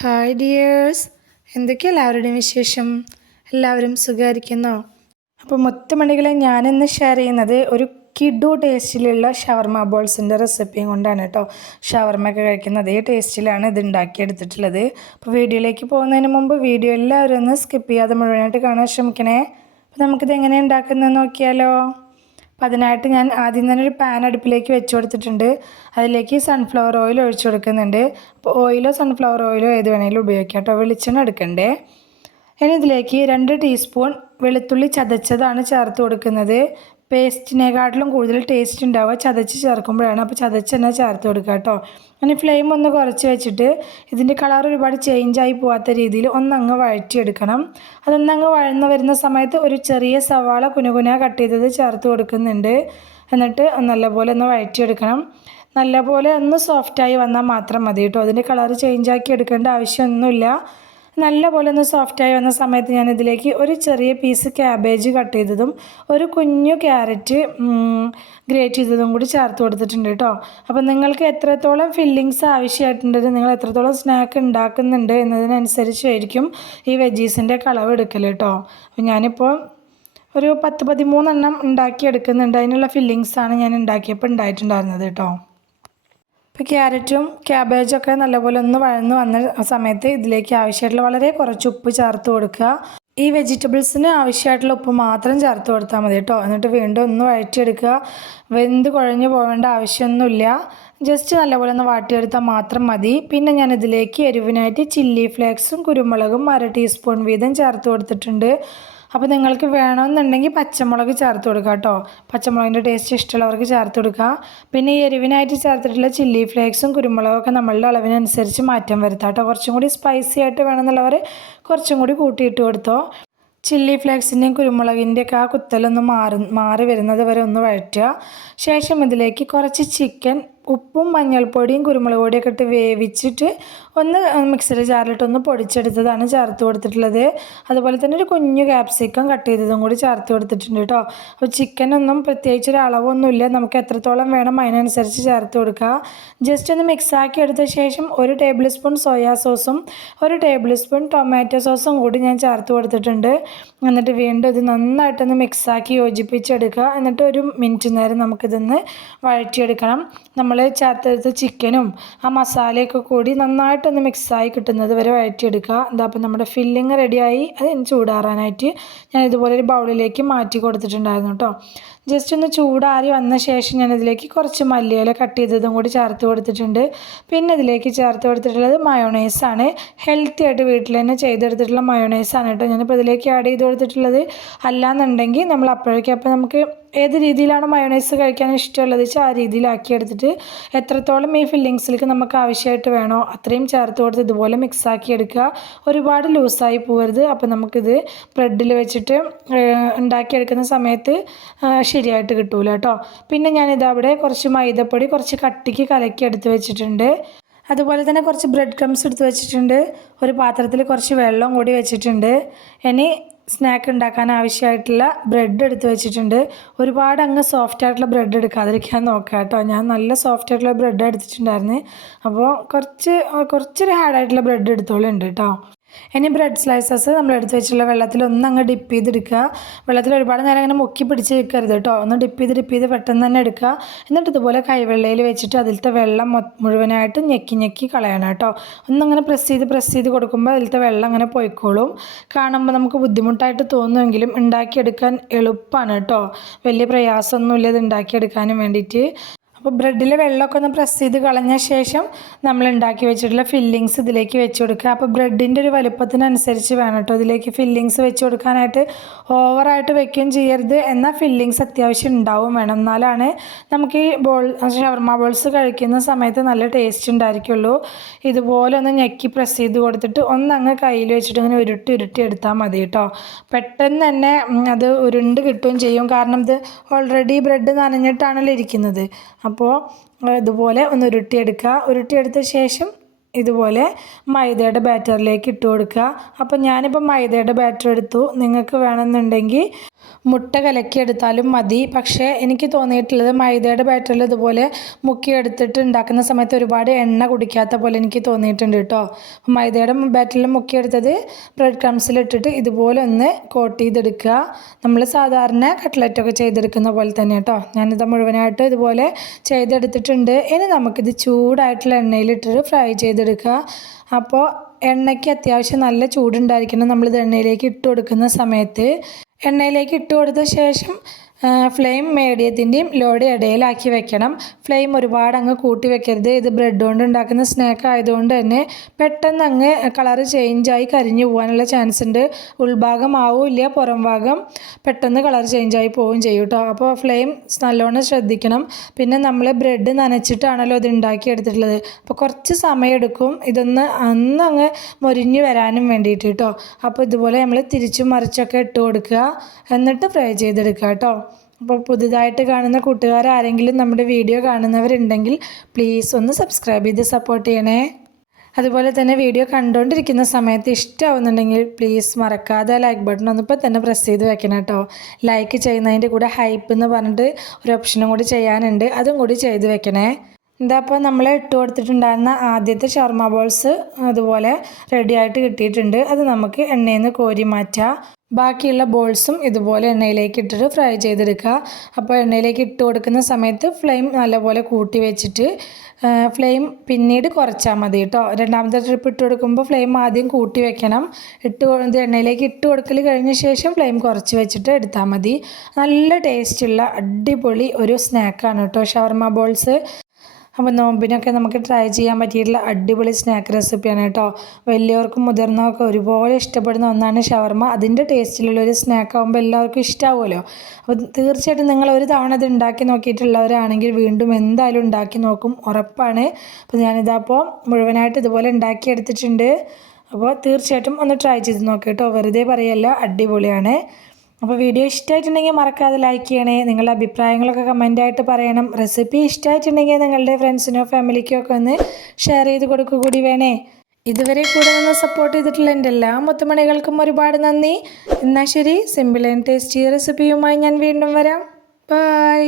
Hi dears, എന്തൊക്കെയാണ് എല്ലാവരുടെയും വിശേഷം? എല്ലാവരും സുഖമായിരിക്കുന്നോ? അപ്പോൾ മുത്തുമണികളെ ഞാനിന്ന് ഷെയർ ചെയ്യുന്നത് ഒരു കിഡു ടേസ്റ്റിലുള്ള ഷവർമ ബോൾസിൻ്റെ റെസിപ്പിയും കൊണ്ടാണ് കേട്ടോ. ഷവർമയൊക്കെ കഴിക്കുന്ന അതേ ടേസ്റ്റിലാണ് ഇത് ഉണ്ടാക്കിയെടുത്തിട്ടുള്ളത്. അപ്പോൾ വീഡിയോയിലേക്ക് പോകുന്നതിന് മുമ്പ് വീഡിയോ എല്ലാവരും ഒന്ന് സ്കിപ്പ് ചെയ്യാതെ മുഴുവനായിട്ട് കാണാൻ ശ്രമിക്കണേ. അപ്പോൾ നമുക്കിത് എങ്ങനെ ഉണ്ടാക്കുന്നതെന്ന് നോക്കിയാലോ. അപ്പോൾ അതിനായിട്ട് ഞാൻ ആദ്യം തന്നെ ഒരു പാൻ അടുപ്പിലേക്ക് വെച്ച് കൊടുത്തിട്ടുണ്ട്. അതിലേക്ക് സൺഫ്ലവർ ഓയിൽ ഒഴിച്ചു കൊടുക്കുന്നുണ്ട്. അപ്പോൾ ഓയിലോ സൺഫ്ലവർ ഓയിലോ ഏത് വേണമെങ്കിലും ഉപയോഗിക്കാം കേട്ടോ. വെളിച്ചെണ്ണ എടുക്കണ്ടേ. ഇനി ഇതിലേക്ക് 2 ടീസ്പൂൺ വെളുത്തുള്ളി ചതച്ചതാണ് ചേർത്ത് കൊടുക്കുന്നത്. പേസ്റ്റിനെക്കാട്ടിലും കൂടുതൽ ടേസ്റ്റ് ഉണ്ടാവുക ചതച്ച് ചേർക്കുമ്പോഴാണ്. അപ്പോൾ ചതച്ച് തന്നെ ചേർത്ത് കൊടുക്കുക കേട്ടോ. ഇനി ഫ്ലെയിം ഒന്ന് കുറച്ച് വെച്ചിട്ട് ഇതിൻ്റെ കളർ ഒരുപാട് ചേഞ്ചായി പോകാത്ത രീതിയിൽ ഒന്നങ്ങ് വഴറ്റിയെടുക്കണം. അതൊന്നങ്ങ് വഴന്ന് വരുന്ന സമയത്ത് ഒരു ചെറിയ സവാള കുനുകുന കട്ട് ചെയ്തത് ചേർത്ത് കൊടുക്കുന്നുണ്ട്. എന്നിട്ട് നല്ലപോലെ ഒന്ന് വഴറ്റിയെടുക്കണം. നല്ലപോലെ ഒന്ന് സോഫ്റ്റായി വന്നാൽ മാത്രം മതി കേട്ടോ. അതിൻ്റെ കളർ ചേഞ്ചാക്കി എടുക്കേണ്ട ആവശ്യമൊന്നുമില്ല. നല്ലപോലെ ഒന്ന് സോഫ്റ്റായി വന്ന സമയത്ത് ഞാനിതിലേക്ക് ഒരു ചെറിയ പീസ് ക്യാബേജ് കട്ട് ചെയ്തതും ഒരു കുഞ്ഞു ക്യാരറ്റ് ഗ്രേറ്റ് ചെയ്തതും കൂടി ചേർത്ത് കൊടുത്തിട്ടുണ്ട് കേട്ടോ. അപ്പോൾ നിങ്ങൾക്ക് എത്രത്തോളം ഫില്ലിങ്സ് ആവശ്യമായിട്ടുണ്ട്, നിങ്ങൾ എത്രത്തോളം സ്നാക്ക് ഉണ്ടാക്കുന്നുണ്ട് എന്നതിനനുസരിച്ചായിരിക്കും ഈ വെജീസിൻ്റെ അളവ് എടുക്കൽ കേട്ടോ. അപ്പോൾ ഞാനിപ്പോൾ ഒരു 10-13 എണ്ണം ഉണ്ടാക്കിയെടുക്കുന്നുണ്ട്. അതിനുള്ള ഫില്ലിങ്സാണ് ഞാൻ ഉണ്ടാക്കിയപ്പോൾ ഉണ്ടായിട്ടുണ്ടായിരുന്നത് കേട്ടോ. ഇപ്പോൾ ക്യാരറ്റും ക്യാബേജൊക്കെ നല്ലപോലെ ഒന്ന് വഴന്ന് വന്ന സമയത്ത് ഇതിലേക്ക് ആവശ്യമായിട്ടുള്ള വളരെ കുറച്ച് ഉപ്പ് ചേർത്ത് കൊടുക്കുക. ഈ വെജിറ്റബിൾസിന് ആവശ്യമായിട്ടുള്ള ഉപ്പ് മാത്രം ചേർത്ത് കൊടുത്താൽ മതി കേട്ടോ. എന്നിട്ട് വീണ്ടും ഒന്ന് വഴറ്റിയെടുക്കുക. വെന്ത് കുഴഞ്ഞു പോകേണ്ട ആവശ്യമൊന്നുമില്ല. ജസ്റ്റ് നല്ലപോലെ ഒന്ന് വാട്ടിയെടുത്താൽ മാത്രം മതി. പിന്നെ ഞാൻ ഇതിലേക്ക് എരിവിനായിട്ട് ചില്ലി ഫ്ലേക്സും കുരുമുളകും 1/2 ടീസ്പൂൺ വീതം ചേർത്ത് കൊടുത്തിട്ടുണ്ട്. അപ്പോൾ നിങ്ങൾക്ക് വേണമെന്നുണ്ടെങ്കിൽ പച്ചമുളക് ചേർത്ത് കൊടുക്കുക കേട്ടോ. പച്ചമുളകിൻ്റെ ടേസ്റ്റ് ഇഷ്ടമുള്ളവർക്ക് ചേർത്ത് കൊടുക്കുക. പിന്നെ ഈ എരിവിനായിട്ട് ചേർത്തിട്ടുള്ള ചില്ലി ഫ്ലേക്സും കുരുമുളകൊക്കെ നമ്മളുടെ അളവിനനുസരിച്ച് മാറ്റം വരുത്താം കേട്ടോ. കുറച്ചും കൂടി സ്പൈസി ആയിട്ട് വേണമെന്നുള്ളവർ കുറച്ചും കൂടി കൂട്ടിയിട്ട് കൊടുത്തോ. ചില്ലി ഫ്ലേക്സിൻ്റെയും കുരുമുളകിൻ്റെയൊക്കെ ആ കുത്തലൊന്ന് മാറി വരുന്നത് വരെ ഒന്ന് വഴറ്റുക. ശേഷം ഇതിലേക്ക് കുറച്ച് ചിക്കൻ ഉപ്പും മഞ്ഞൾപ്പൊടിയും കുരുമുളക് പൊടിയൊക്കെ ഇട്ട് വേവിച്ചിട്ട് ഒന്ന് മിക്സിയുടെ ജാറിലിട്ടൊന്ന് പൊടിച്ചെടുത്തതാണ് ചേർത്ത് കൊടുത്തിട്ടുള്ളത്. അതുപോലെ തന്നെ ഒരു കുഞ്ഞു ക്യാപ്സിക്കം കട്ട് ചെയ്തതും കൂടി ചേർത്ത് കൊടുത്തിട്ടുണ്ട് കേട്ടോ. അപ്പോൾ ചിക്കനൊന്നും പ്രത്യേകിച്ച് ഒരു അളവൊന്നുമില്ല, നമുക്ക് എത്രത്തോളം വേണം അതിനനുസരിച്ച് ചേർത്ത് കൊടുക്കുക. ജസ്റ്റ് ഒന്ന് മിക്സാക്കി എടുത്ത ശേഷം 1 ടേബിൾ സ്പൂൺ സോയാ സോസും 1 ടേബിൾ സ്പൂൺ ടൊമാറ്റോ സോസും കൂടി ഞാൻ ചേർത്ത് കൊടുത്തിട്ടുണ്ട്. എന്നിട്ട് വീണ്ടും ഇത് നന്നായിട്ടൊന്ന് മിക്സാക്കി യോജിപ്പിച്ചെടുക്കുക. എന്നിട്ട് 1 മിനിറ്റ് നേരം നമുക്കിതൊന്ന് വഴറ്റിയെടുക്കണം. നമ്മൾ ചേർത്തെടുത്ത ചിക്കനും ആ മസാലയൊക്കെ കൂടി നന്നായിട്ടൊന്ന് മിക്സായി കിട്ടുന്നത് വരെ വഴറ്റിയെടുക്കുക. എന്താ അപ്പോൾ നമ്മുടെ ഫില്ലിങ് റെഡിയായി. അത് ചൂടാറാനായിട്ട് ഞാൻ ഇതുപോലെ ഒരു ബൗളിലേക്ക് മാറ്റി കൊടുത്തിട്ടുണ്ടായിരുന്നു കേട്ടോ. ജസ്റ്റ് ഒന്ന് ചൂടാറി വന്ന ശേഷം ഞാനിതിലേക്ക് കുറച്ച് മല്ലിയില കട്ട് ചെയ്തതും കൂടി ചേർത്ത് കൊടുത്തിട്ടുണ്ട്. പിന്നെ ഇതിലേക്ക് ചേർത്ത് കൊടുത്തിട്ടുള്ളത് മയോണൈസാണ്. ഹെൽത്തി ആയിട്ട് വീട്ടിൽ തന്നെ ചെയ്തെടുത്തിട്ടുള്ള മയോണൈസാണ് കേട്ടോ ഞാനിപ്പോൾ ഇതിലേക്ക് ആഡ് ചെയ്ത് കൊടുത്തിട്ടുള്ളത്. അല്ലാന്നുണ്ടെങ്കിൽ നമ്മൾ അപ്പോഴേക്കപ്പോൾ നമുക്ക് ഏത് രീതിയിലാണ് മയോണൈസ് കഴിക്കാൻ ഇഷ്ടമുള്ളത് വെച്ചാൽ ആ രീതിയിലാക്കി എടുത്തിട്ട് എത്രത്തോളം ഈ ഫില്ലിങ്സിലേക്ക് നമുക്ക് ആവശ്യമായിട്ട് വേണോ അത്രയും ചേർത്ത് കൊടുത്ത് ഇതുപോലെ മിക്സാക്കി എടുക്കുക. ഒരുപാട് ലൂസായി പോകരുത്. അപ്പോൾ നമുക്കിത് ബ്രെഡിൽ വെച്ചിട്ട് ഉണ്ടാക്കിയെടുക്കുന്ന സമയത്ത് ശരിയായിട്ട് കിട്ടൂല കേട്ടോ. പിന്നെ ഞാനിതവിടെ കുറച്ച് മൈദപ്പൊടി കുറച്ച് കട്ടിക്ക് കലക്കി എടുത്ത് വെച്ചിട്ടുണ്ട്. അതുപോലെ തന്നെ കുറച്ച് ബ്രെഡ് ക്രംസ് എടുത്ത് വെച്ചിട്ടുണ്ട്. ഒരു പാത്രത്തിൽ കുറച്ച് വെള്ളം കൂടി വെച്ചിട്ടുണ്ട്. ഇനി സ്നാക്ക് ഉണ്ടാക്കാൻ ആവശ്യമായിട്ടുള്ള ബ്രെഡ് എടുത്ത് വെച്ചിട്ടുണ്ട്. ഒരുപാട് അങ്ങ് സോഫ്റ്റ് ആയിട്ടുള്ള ബ്രെഡ് എടുക്കാതിരിക്കാൻ നോക്കുക കേട്ടോ. ഞാൻ നല്ല സോഫ്റ്റ് ആയിട്ടുള്ള ബ്രെഡ് എടുത്തിട്ടുണ്ടായിരുന്നു. അപ്പോൾ കുറച്ചൊരു ഹാർഡായിട്ടുള്ള ബ്രെഡ് എടുത്തോളുണ്ട് കേട്ടോ. ഇനി ബ്രെഡ് സ്ലൈസസ് നമ്മൾ എടുത്ത് വെച്ചിട്ടുള്ള വെള്ളത്തിൽ ഒന്നങ്ങ് ഡിപ്പ് ചെയ്തെടുക്കുക. വെള്ളത്തിൽ ഒരുപാട് നേരം അങ്ങനെ മുക്കി പിടിച്ച് വെക്കരുത് കേട്ടോ. ഒന്ന് ഡിപ്പ് ചെയ്ത് പെട്ടെന്ന് തന്നെ എടുക്കുക. എന്നിട്ട് ഇതുപോലെ കൈവെള്ളയിൽ വെച്ചിട്ട് അതിലത്തെ വെള്ളം മുഴുവനായിട്ട് ഞെക്കി കളയണം കേട്ടോ. ഒന്നങ്ങനെ പ്രസ് ചെയ്ത് കൊടുക്കുമ്പോൾ അതിലത്തെ വെള്ളം അങ്ങനെ പോയിക്കോളും. കാണുമ്പോൾ നമുക്ക് ബുദ്ധിമുട്ടായിട്ട് തോന്നുമെങ്കിലും ഉണ്ടാക്കിയെടുക്കാൻ എളുപ്പമാണ് കേട്ടോ. വലിയ പ്രയാസമൊന്നുമില്ല ഇത് ഉണ്ടാക്കിയെടുക്കാനും വേണ്ടിയിട്ട്. അപ്പോൾ ബ്രെഡിലെ വെള്ളമൊക്കെ ഒന്ന് പ്രസ് ചെയ്ത് കളഞ്ഞ ശേഷം നമ്മൾ ഉണ്ടാക്കി വെച്ചിട്ടുള്ള ഫില്ലിങ്സ് ഇതിലേക്ക് വെച്ച് കൊടുക്കുക. അപ്പോൾ ബ്രെഡിൻ്റെ ഒരു വലുപ്പത്തിനനുസരിച്ച് വേണം കേട്ടോ ഇതിലേക്ക് ഫില്ലിങ്സ് വെച്ച് കൊടുക്കാനായിട്ട്. ഓവറായിട്ട് വെക്കുകയും ചെയ്യരുത്, എന്നാൽ ഫില്ലിങ്സ് അത്യാവശ്യം ഉണ്ടാവും വേണം. എന്നാലാണ് നമുക്ക് ഈ ഷവർമ ബോൾസ് കഴിക്കുന്ന സമയത്ത് നല്ല ടേസ്റ്റ് ഉണ്ടായിരിക്കുള്ളൂ. ഇതുപോലെ ഒന്ന് ഞെക്കി പ്രസ് ചെയ്ത് കൊടുത്തിട്ട് ഒന്നങ്ങ് കയ്യിൽ വെച്ചിട്ട് ഇങ്ങനെ ഉരുട്ടി എടുത്താൽ മതി കേട്ടോ. പെട്ടെന്ന് തന്നെ അത് ഉരുണ്ട് കിട്ടുകയും ചെയ്യും. കാരണം ഇത് ഓൾറെഡി ബ്രെഡ് നനഞ്ഞിട്ടാണല്ലോ ഇരിക്കുന്നത്. അപ്പോൾ ഇതുപോലെ ഒന്ന് ഉരുട്ടിയെടുക്കുക. ഉരുട്ടിയെടുത്ത ശേഷം ഇതുപോലെ മൈദയുടെ ബാറ്ററിലേക്ക് ഇട്ട് കൊടുക്കുക. അപ്പോൾ ഞാനിപ്പോൾ മൈദയുടെ ബാറ്റർ എടുത്തു. നിങ്ങൾക്ക് വേണമെന്നുണ്ടെങ്കിൽ മുട്ട കലക്കിയെടുത്താലും മതി. പക്ഷേ എനിക്ക് തോന്നിയിട്ടുള്ളത് മൈദയുടെ ബാറ്ററിൽ ഇതുപോലെ മുക്കിയെടുത്തിട്ട് ഉണ്ടാക്കുന്ന സമയത്ത് ഒരുപാട് എണ്ണ കുടിക്കാത്ത പോലെ എനിക്ക് തോന്നിയിട്ടുണ്ട് കേട്ടോ. മൈദയുടെ ബാറ്ററിൽ മുക്കിയെടുത്തത് ബ്രെഡ് ക്രംസിലിട്ടിട്ട് ഇതുപോലെ ഒന്ന് കോട്ട് ചെയ്തെടുക്കുക. നമ്മൾ സാധാരണ കട്ട്ലറ്റൊക്കെ ചെയ്തെടുക്കുന്ന പോലെ തന്നെ കേട്ടോ. ഞാനിത് മുഴുവനായിട്ട് ഇതുപോലെ ചെയ്തെടുത്തിട്ടുണ്ട്. ഇനി നമുക്കിത് ചൂടായിട്ടുള്ള എണ്ണയിലിട്ടിട്ട് ഫ്രൈ ചെയ്തെടുക്കുക. അപ്പോൾ എണ്ണയ്ക്ക് അത്യാവശ്യം നല്ല ചൂടുണ്ടായിരിക്കണം. നമ്മളിത് എണ്ണയിലേക്ക് ഇട്ട് കൊടുക്കുന്ന സമയത്ത് എണ്ണയിലേക്ക് ഇട്ട് കൊടുത്ത ശേഷം ഫ്ലെയിം മീഡിയത്തിൻ്റെയും ലോയുടെ ഇടയിലാക്കി വെക്കണം. ഫ്ലെയിം ഒരുപാട് അങ്ങ് കൂട്ടി വെക്കരുത്. ഇത് ബ്രെഡ് കൊണ്ട് ഉണ്ടാക്കുന്ന സ്നാക്ക് ആയതുകൊണ്ട് തന്നെ പെട്ടെന്ന് അങ്ങ് കളറ് ചേഞ്ചായി കരിഞ്ഞു പോകാനുള്ള ചാൻസ് ഉണ്ട്. ഉൾഭാഗം ആവില്ല, പുറം ഭാഗം പെട്ടെന്ന് കളർ ചേഞ്ചായി പോവുകയും ചെയ്യും കേട്ടോ. അപ്പോൾ ഫ്ലെയിം നല്ലോണം ശ്രദ്ധിക്കണം. പിന്നെ നമ്മൾ ബ്രെഡ് നനച്ചിട്ടാണല്ലോ ഇത് ഉണ്ടാക്കിയെടുത്തിട്ടുള്ളത്. അപ്പോൾ കുറച്ച് സമയം എടുക്കും ഇതൊന്ന് അങ്ങ് മൊരിഞ്ഞ് വരാനും വേണ്ടിയിട്ട് കേട്ടോ. അപ്പോൾ ഇതുപോലെ നമ്മൾ തിരിച്ചും മറിച്ചൊക്കെ ഇട്ട് കൊടുക്കുക, എന്നിട്ട് ഫ്രൈ ചെയ്തെടുക്കുക കേട്ടോ. അപ്പോൾ പുതുതായിട്ട് കാണുന്ന കൂട്ടുകാർ ആരെങ്കിലും നമ്മുടെ വീഡിയോ കാണുന്നവരുണ്ടെങ്കിൽ പ്ലീസ് ഒന്ന് സബ്സ്ക്രൈബ് ചെയ്ത് സപ്പോർട്ട് ചെയ്യണേ. അതുപോലെ തന്നെ വീഡിയോ കണ്ടുകൊണ്ടിരിക്കുന്ന സമയത്ത് ഇഷ്ടമാവുന്നുണ്ടെങ്കിൽ പ്ലീസ് മറക്കാതെ ലൈക്ക് ബട്ടൺ ഒന്ന് ഇപ്പോൾ തന്നെ പ്രസ് ചെയ്ത് വെക്കണം കേട്ടോ. ലൈക്ക് ചെയ്യുന്നതിൻ്റെ കൂടെ ഹൈപ്പ് എന്ന് പറഞ്ഞിട്ട് ഒരു ഓപ്ഷനും കൂടി ചെയ്യാനുണ്ട്, അതും കൂടി ചെയ്ത് വെക്കണേ. എന്താ അപ്പോൾ നമ്മൾ ഇട്ട് കൊടുത്തിട്ടുണ്ടായിരുന്ന ആദ്യത്തെ ഷവർമ ബോൾസ് അതുപോലെ റെഡി ആയിട്ട് കിട്ടിയിട്ടുണ്ട്. അത് നമുക്ക് എണ്ണയിൽ നിന്ന് കോരി മാറ്റാം. ബാക്കിയുള്ള ബോൾസും ഇതുപോലെ എണ്ണയിലേക്ക് ഇട്ടിട്ട് ഫ്രൈ ചെയ്തെടുക്കുക. അപ്പോൾ എണ്ണയിലേക്ക് ഇട്ട് കൊടുക്കുന്ന സമയത്ത് ഫ്ലെയിം നല്ലപോലെ കൂട്ടി വെച്ചിട്ട് ഫ്ലെയിം പിന്നീട് കുറച്ചാൽ മതി കേട്ടോ. രണ്ടാമത്തെ ട്രിപ്പ് ഇട്ട് കൊടുക്കുമ്പോൾ ഫ്ലെയിം ആദ്യം കൂട്ടി വെക്കണം. എണ്ണയിലേക്ക് ഇട്ട് കൊടുക്കൽ കഴിഞ്ഞ ശേഷം ഫ്ലെയിം കുറച്ച് വെച്ചിട്ട് എടുത്താൽ മതി. നല്ല ടേസ്റ്റുള്ള അടിപൊളി ഒരു സ്നാക്കാണ് കേട്ടോ ഷവർമ ബോൾസ്. അപ്പോൾ നോമ്പിനൊക്കെ നമുക്ക് ട്രൈ ചെയ്യാൻ പറ്റിയിട്ടുള്ള അടിപൊളി സ്നാക്ക് റെസിപ്പിയാണ് കേട്ടോ. വലിയവർക്കും മുതിർന്നവർക്കും ഒരുപോലെ ഇഷ്ടപ്പെടുന്ന ഒന്നാണ് ഷവർമ. അതിൻ്റെ ടേസ്റ്റിലുള്ളൊരു സ്നാക്ക് ആകുമ്പോൾ എല്ലാവർക്കും ഇഷ്ടമാവുമല്ലോ. അപ്പോൾ തീർച്ചയായിട്ടും നിങ്ങൾ ഒരു തവണ ഇത് ഉണ്ടാക്കി നോക്കിയിട്ടുള്ളവരാണെങ്കിൽ വീണ്ടും എന്തായാലും ഉണ്ടാക്കി നോക്കും, ഉറപ്പാണ്. അപ്പോൾ ഞാനിതപ്പോൾ മുഴുവനായിട്ട് ഇതുപോലെ ഉണ്ടാക്കിയെടുത്തിട്ടുണ്ട്. അപ്പോൾ തീർച്ചയായിട്ടും ഒന്ന് ട്രൈ ചെയ്ത് നോക്കാം കേട്ടോ, വെറുതെ പറയല്ല, അടിപൊളിയാണ്. അപ്പോൾ വീഡിയോ ഇഷ്ടമായിട്ടുണ്ടെങ്കിൽ മറക്കാതെ ലൈക്ക് ചെയ്യണേ. നിങ്ങളുടെ അഭിപ്രായങ്ങളൊക്കെ കമൻറ്റായിട്ട് പറയണം. റെസിപ്പി ഇഷ്ടമായിട്ടുണ്ടെങ്കിൽ നിങ്ങളുടെ ഫ്രണ്ട്സിനോ ഫാമിലിക്കോ ഒക്കെ ഒന്ന് ഷെയർ ചെയ്ത് കൊടുക്കുക കൂടി വേണേ. ഇതുവരെ കൂടെ നിന്ന് സപ്പോർട്ട് ചെയ്തിട്ടുള്ള എൻ്റെ എല്ലാ മുത്തുമണികൾക്കും ഒരുപാട് നന്ദി. എന്നാൽ ശരി, സിമ്പിൾ ആൻഡ് ടേസ്റ്റി റെസിപ്പിയുമായി ഞാൻ വീണ്ടും വരാം. ബൈ.